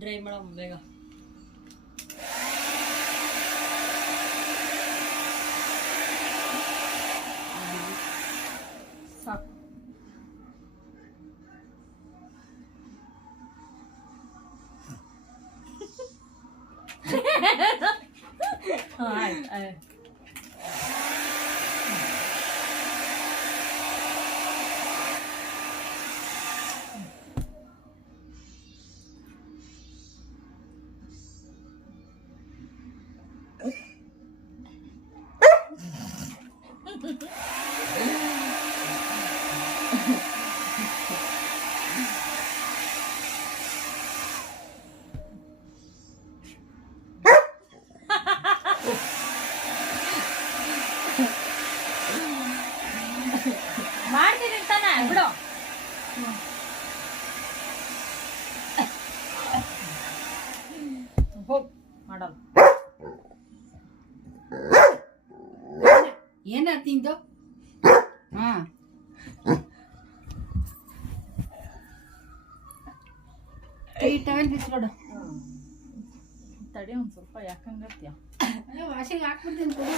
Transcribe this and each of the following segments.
Dry ಮಾಡಮ್ಮ ಬೇಗ. ಸಾಕು. ಆಯ್ತು. ಮಾಡ್ತೀನಿ ತಾನೆ ಬಿಡು. ಹೋಗ್ ಮಾಡಲ್ಲ. ಏನ ತಿಂದು ಹಾ ಟವೆಲ್ ಬಿಚ್ಕೊಡು. ತಡಿ ಒಂದ್ ಸ್ವಲ್ಪ ಯಾಕಂಗತ್ಯ ವಾಷಿಗೆ ಹಾಕ್ಬಿಡ್ತೀನಿ ಕೊಡು.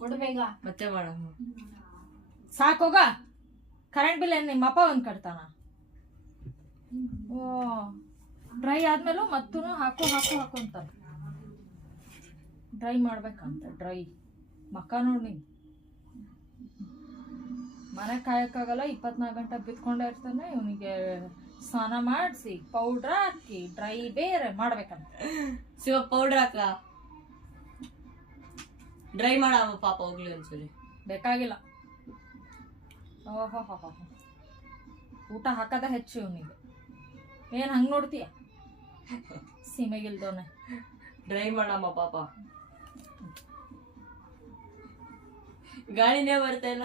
ಕೊಡು ಬೇಗ. ಮತ್ತೆ ಮಾಡಮ್ಮ. ಸಾಕೋಗ. ಕರೆಂಟ್ ಬಿಲ್ ಏನ್ ನಿಮ್ಮ ಅಪ್ಪ ಒಂದ್ ಕಟ್ತಾನ? ಓ ಡ್ರೈ ಆದ್ಮೇಲೂ ಮತ್ತೂ ಹಾಕು ಹಾಕು ಹಾಕು ಅಂತಾರ. ಡ್ರೈ ಮಾಡ್ಬೇಕಂತ. ಡ್ರೈ ಮಕ್ಕ ನೋಡಿ ಮನೆ ಕಾಯಕ್ಕಾಗಲ್ಲ. 24 ಗಂಟೆ ಬಿತ್ಕೊಂಡೇ ಇರ್ತಾನೆ. ಇವನಿಗೆ ಸ್ನಾನ ಮಾಡಿಸಿ ಪೌಡ್ರ್ ಹಾಕಿ ಡ್ರೈ ಬೇರೆ ಮಾಡ್ಬೇಕಂತ. ಶಿವ ಪೌಡ್ರ್ ಹಾಕ. ಡ್ರೈ ಮಾಡಮ್ಮ ಪಾಪ ಹೋಗ್ಲಿ ಒಂದ್ಸರಿ. ಬೇಕಾಗಿಲ್ಲ. ಓಹೋ ಊಟ ಹಾಕದ ಹೆಚ್ಚು ಇವನಿಗೆ. ಏನ್ ಹಂಗ್ ನೋಡ್ತೀಯ? ಸೀಮೆಗಿಲ್ದೋನೆ. ಡ್ರೈ ಮಾಡಮ್ಮ ಪಾಪ. ಗಾಳಿನೇ ಬರ್ತಾ ಇಲ್ಲ.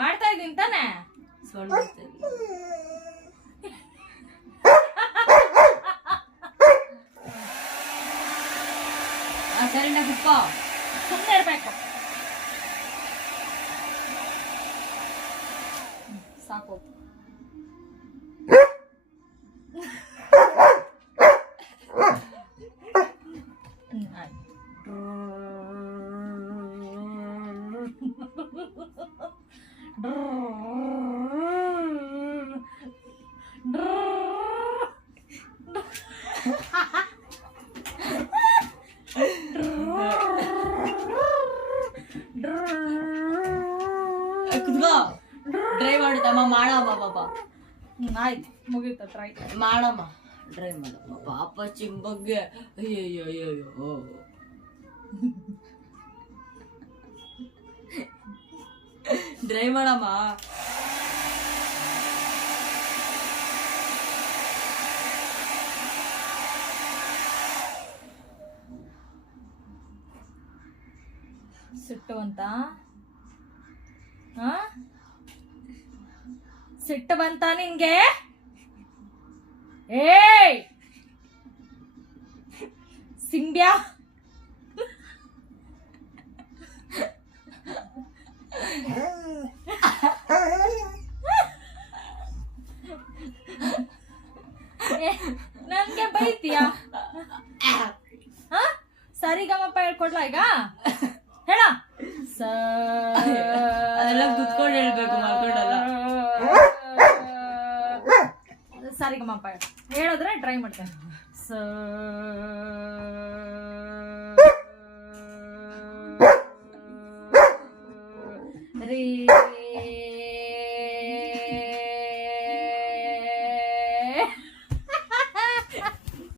ಮಾಡ್ತಾ ಇದೀನಿ ತಾನೆ. ಸರಿನಾ ಕುಪ್ಪ? ಸುಮ್ಮನೆ ಇರ್ಬೇಕು. ಸಾಕು. ಡ್ರೈ ಮಾಡುತ್ತಮ್ಮ ಮಾಡಮ್ಮ ಪಾಪ. ಆಯ್ತು ಮುಗೀತ. ಟ್ರೈ ಮಾಡಮ್ಮ ಡ್ರೈ ಮಾಡಮ್ಮ ಪಾಪ ಚಿಂಬಗ್ಗೆ. ಅಯ್ಯಯ್ಯೋ ಡ್ರೈ ಮಾಡಮ್ಮ. ಸಿಟ್ಟು ಸಿಟ್ಟು ಬಂತ ನಿನ್ಗೆ? ಏಯ್ ಸಿಂಬ್ಯಾ, ನನ್ಗೆ ಬೈತೀಯಾ? ಸರಿಗಮಪ್ಪ ಹೇಳ್ಕೊಡ್ಲಾ ಈಗ? ಹೇಳ. ಅದೆಲ್ಲ ಕುತ್ಕೊಂಡು ಹೇಳ್ಬೇಕು, ಮಾಡ್ಕೊಂಡಲ್ಲ. ಸರಿಗಮಪ್ಪ ಹೇಳಿದ್ರೆ ಟ್ರೈ ಮಾಡ್ತೇನೆ. ರೀ